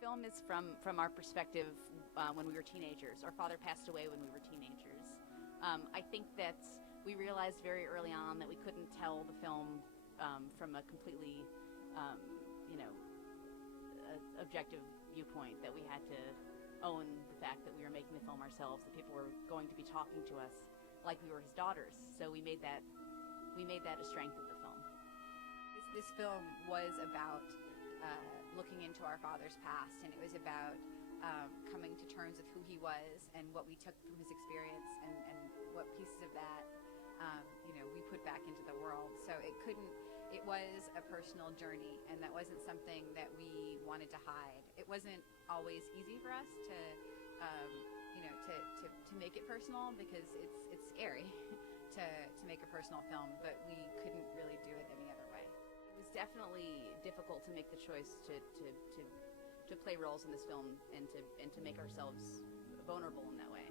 film is from our perspective when we were teenagers. Our father passed away when we were teenagers. I think that we realized very early on that we couldn't tell the film from a completely, objective viewpoint, that we had to own the fact that we were making the film ourselves, that people were going to be talking to us like we were his daughters. So we made that a strength of the film. This film was about looking into our father's past, and it was about coming to terms with who he was and what we took from his experience and what pieces of that we put back into the world. So it was a personal journey, and that wasn't something that we wanted to hide. It wasn't always easy for us to make it personal, because it's scary to make a personal film, but we couldn't really do it any other way. It was definitely difficult to make the choice to play roles in this film and to make ourselves vulnerable in that way.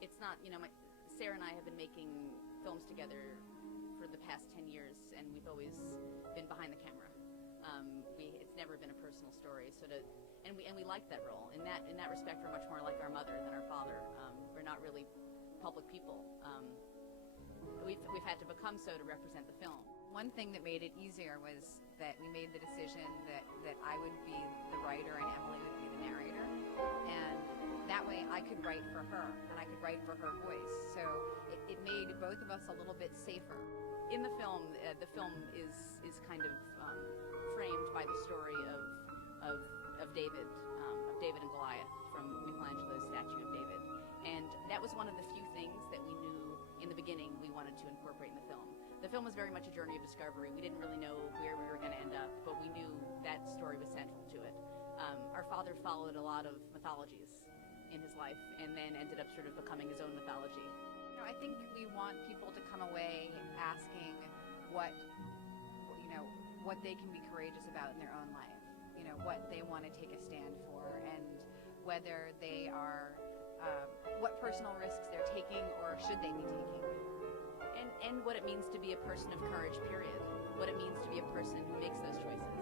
It's not, Sarah and I have been making films together for the past 10 years, and we've always been behind the camera. It's never been a personal story, and we like that role. In that respect, we're much more like our mother than our father. We're not really public people. We've had to become so to represent the film. One thing that made it easier was that we made the decision that I would be the writer and Emily would be the narrator, and that way I could write for her and I could write for her voice. So it made both of us a little bit safer. In the film is kind of framed by the story of David and Goliath, from Michelangelo's statue of David. And that was one of the few things that we knew in the beginning we wanted to incorporate in the film. The film was very much a journey of discovery. We didn't really know where we were going to end up, but we knew that story was central to it. Our father followed a lot of mythologies in his life, and then ended up sort of becoming his own mythology. I think we want people to come away asking what they can be courageous about in their own life. What they want to take a stand for, and whether they are, what personal risks they're taking or should they be taking. And what it means to be a person of courage, period. What it means to be a person who makes those choices.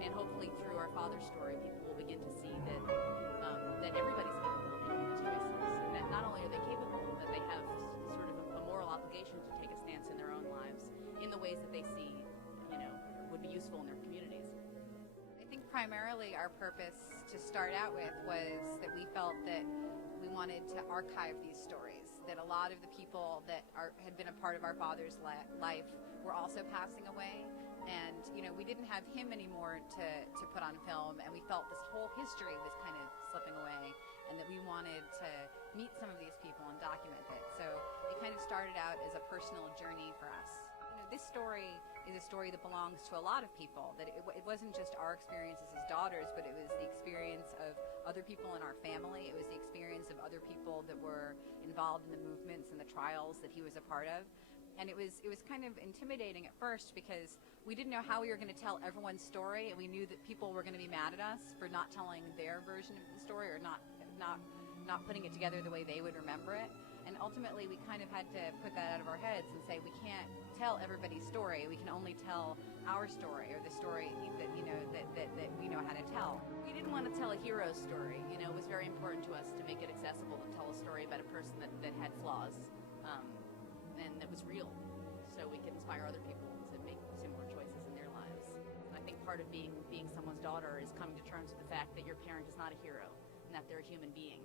And hopefully through our father's story, people will begin to see that everybody's capable of making those choices. And that not only are they capable, that they have sort of a moral obligation to take a stance in their own lives in the ways that they see, would be useful in their communities. I think primarily our purpose to start out with was that we felt that we wanted to archive these stories, that a lot of the people that had been a part of our father's life were also passing away, and we didn't have him anymore to put on film, and we felt this whole history was kind of slipping away, and that we wanted to meet some of these people and document it. So it kind of started out as a personal journey for us. This story is a story that belongs to a lot of people, that it wasn't just our experiences as daughters, but it was the experience of other people in our family. It was the experience of other people that were involved in the movements and the trials that he was a part of. And it was kind of intimidating at first, because we didn't know how we were going to tell everyone's story, and we knew that people were going to be mad at us for not telling their version of the story, or not putting it together the way they would remember it. And ultimately we kind of had to put that out of our heads and say, we can't tell everybody's story. We can only tell our story, or the story that we know how to tell. We didn't want to tell a hero's story. It was very important to us to make it accessible, to tell a story about a person that had flaws, and that was real, so we could inspire other people to make similar choices in their lives. And I think part of being someone's daughter is coming to terms with the fact that your parent is not a hero, and that they're a human being.